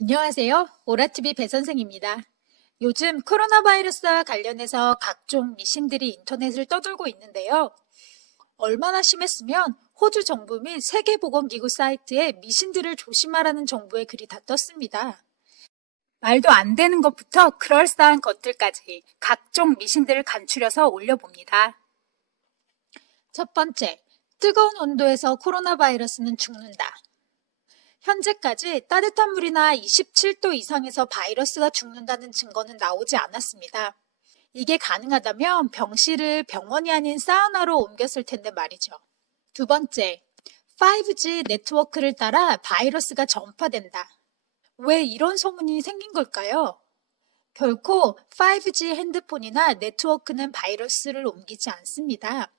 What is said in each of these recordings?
안녕하세요. 오라TV 배선생입니다. 요즘 코로나 바이러스와 관련해서 각종 미신들이 인터넷을 떠돌고 있는데요. 얼마나 심했으면 호주 정부 및 세계보건기구 사이트에 미신들을 조심하라는 정보의 글이 다 떴습니다. 말도 안 되는 것부터 그럴싸한 것들까지 각종 미신들을 간추려서 올려봅니다. 첫 번째, 뜨거운 온도에서 코로나 바이러스는 죽는다. 현재까지 따뜻한 물이나 27도 이상에서 바이러스가 죽는다는 증거는 나오지 않았습니다. 이게 가능하다면 병실을 병원이 아닌 사우나로 옮겼을 텐데 말이죠. 두 번째, 5G 네트워크를 따라 바이러스가 전파된다. 왜 이런 소문이 생긴 걸까요? 결코 5G 핸드폰이나 네트워크는 바이러스를 옮기지 않습니다.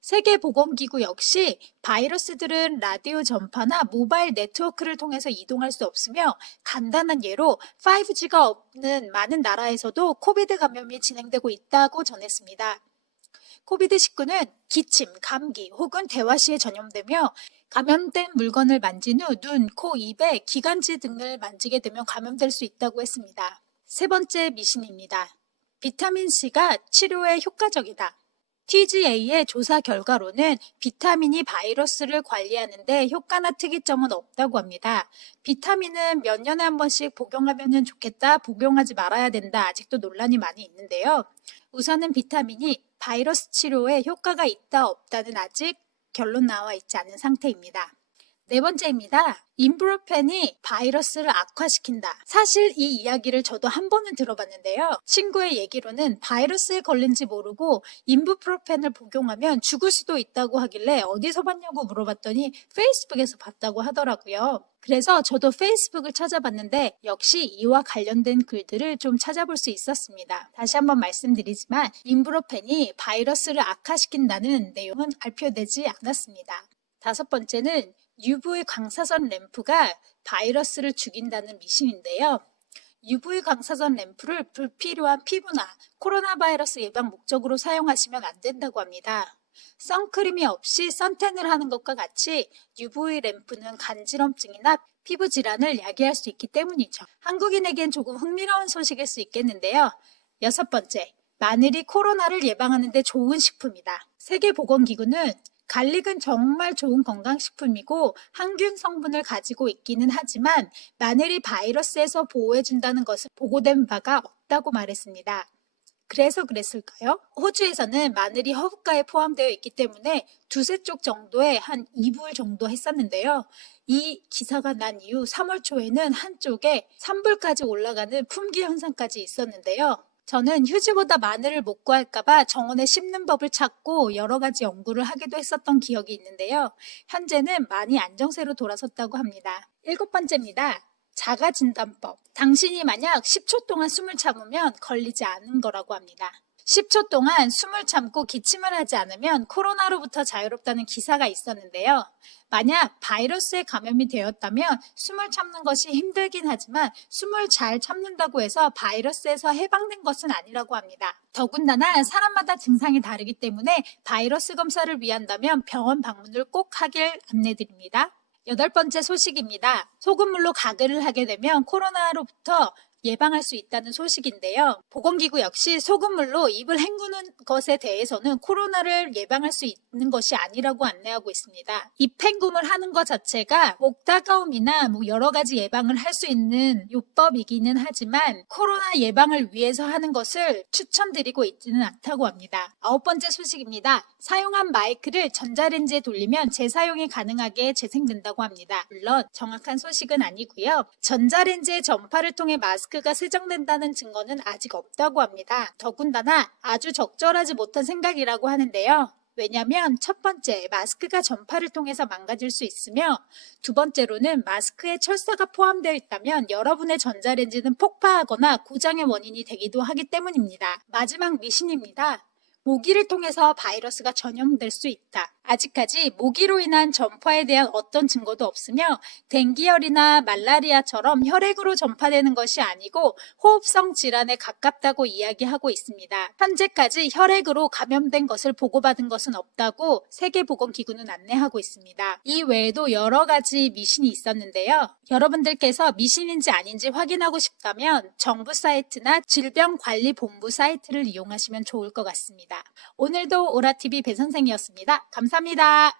세계보건기구 역시 바이러스들은 라디오 전파나 모바일 네트워크를 통해서 이동할 수 없으며 간단한 예로 5G가 없는 많은 나라에서도 코비드 감염이 진행되고 있다고 전했습니다. 코비드19는 기침, 감기 혹은 대화 시에 전염되며 감염된 물건을 만진 후 눈, 코, 입에 기관지 등을 만지게 되면 감염될 수 있다고 했습니다. 세 번째 미신입니다. 비타민C가 치료에 효과적이다. TGA의 조사 결과로는 비타민이 바이러스를 관리하는 데 효과나 특이점은 없다고 합니다. 비타민은 몇 년에 한 번씩 복용하면 좋겠다, 복용하지 말아야 된다 아직도 논란이 많이 있는데요. 우선은 비타민이 바이러스 치료에 효과가 있다 없다는 아직 결론 나와 있지 않은 상태입니다. 네 번째입니다. 이브로펜이 바이러스를 악화시킨다. 사실 이 이야기를 저도 한 번은 들어봤는데요. 친구의 얘기로는 바이러스에 걸린지 모르고 이브로펜을 복용하면 죽을 수도 있다고 하길래 어디서 봤냐고 물어봤더니 페이스북에서 봤다고 하더라고요. 그래서 저도 페이스북을 찾아봤는데 역시 이와 관련된 글들을 좀 찾아볼 수 있었습니다. 다시 한번 말씀드리지만 이브로펜이 바이러스를 악화시킨다는 내용은 발표되지 않았습니다. 다섯 번째는 UV 광사선 램프가 바이러스를 죽인다는 미신인데요. UV 광사선 램프를 불필요한 피부나 코로나 바이러스 예방 목적으로 사용하시면 안 된다고 합니다. 선크림이 없이 선탠을 하는 것과 같이 UV 램프는 간지럼증이나 피부 질환을 야기할 수 있기 때문이죠. 한국인에겐 조금 흥미로운 소식일 수 있겠는데요. 여섯 번째, 마늘이 코로나를 예방하는 데 좋은 식품이다. 세계보건기구는 갈릭은 정말 좋은 건강식품이고 항균 성분을 가지고 있기는 하지만 마늘이 바이러스에서 보호해준다는 것은 보고된 바가 없다고 말했습니다. 그래서 그랬을까요? 호주에서는 마늘이 허브가에 포함되어 있기 때문에 두세 쪽 정도에 한 2불 정도 했었는데요. 이 기사가 난 이후 3월 초에는 한쪽에 3불까지 올라가는 품귀 현상까지 있었는데요. 저는 휴지보다 마늘을 못 구할까봐 정원에 심는 법을 찾고 여러 가지 연구를 하기도 했었던 기억이 있는데요. 현재는 많이 안정세로 돌아섰다고 합니다. 일곱 번째입니다. 자가진단법. 당신이 만약 10초 동안 숨을 참으면 걸리지 않은 거라고 합니다. 10초 동안 숨을 참고 기침을 하지 않으면 코로나로부터 자유롭다는 기사가 있었는데요. 만약 바이러스에 감염이 되었다면 숨을 참는 것이 힘들긴 하지만 숨을 잘 참는다고 해서 바이러스에서 해방된 것은 아니라고 합니다. 더군다나 사람마다 증상이 다르기 때문에 바이러스 검사를 위한다면 병원 방문을 꼭 하길 안내드립니다. 여덟 번째 소식입니다. 소금물로 가글을 하게 되면 코로나로부터 예방할 수 있다는 소식인데요. 보건기구 역시 소금물로 입을 헹구는 것에 대해서는 코로나를 예방할 수 있는 것이 아니라고 안내하고 있습니다. 입 헹굼을 하는 것 자체가 목 따가움이나 여러 가지 예방을 할 수 있는 요법이기는 하지만 코로나 예방을 위해서 하는 것을 추천드리고 있지는 않다고 합니다. 아홉 번째 소식입니다. 사용한 마이크를 전자레인지에 돌리면 재사용이 가능하게 재생된다고 합니다. 물론 정확한 소식은 아니고요. 전자레인지의 전파를 통해 마스크가 세정된다는 증거는 아직 없다고 합니다. 더군다나 아주 적절하지 못한 생각이라고 하는데요. 왜냐하면 첫 번째, 마스크가 전파를 통해서 망가질 수 있으며 두 번째로는 마스크에 철사가 포함되어 있다면 여러분의 전자레인지는 폭파하거나 고장의 원인이 되기도 하기 때문입니다. 마지막 미신입니다. 모기를 통해서 바이러스가 전염될 수 있다. 아직까지 모기로 인한 전파에 대한 어떤 증거도 없으며 댕기열이나 말라리아처럼 혈액으로 전파되는 것이 아니고 호흡성 질환에 가깝다고 이야기하고 있습니다. 현재까지 혈액으로 감염된 것을 보고받은 것은 없다고 세계보건기구는 안내하고 있습니다. 이 외에도 여러 가지 미신이 있었는데요. 여러분들께서 미신인지 아닌지 확인하고 싶다면 정부 사이트나 질병관리본부 사이트를 이용하시면 좋을 것 같습니다. 오늘도 오라TV 배선생이었습니다. 감사합니다.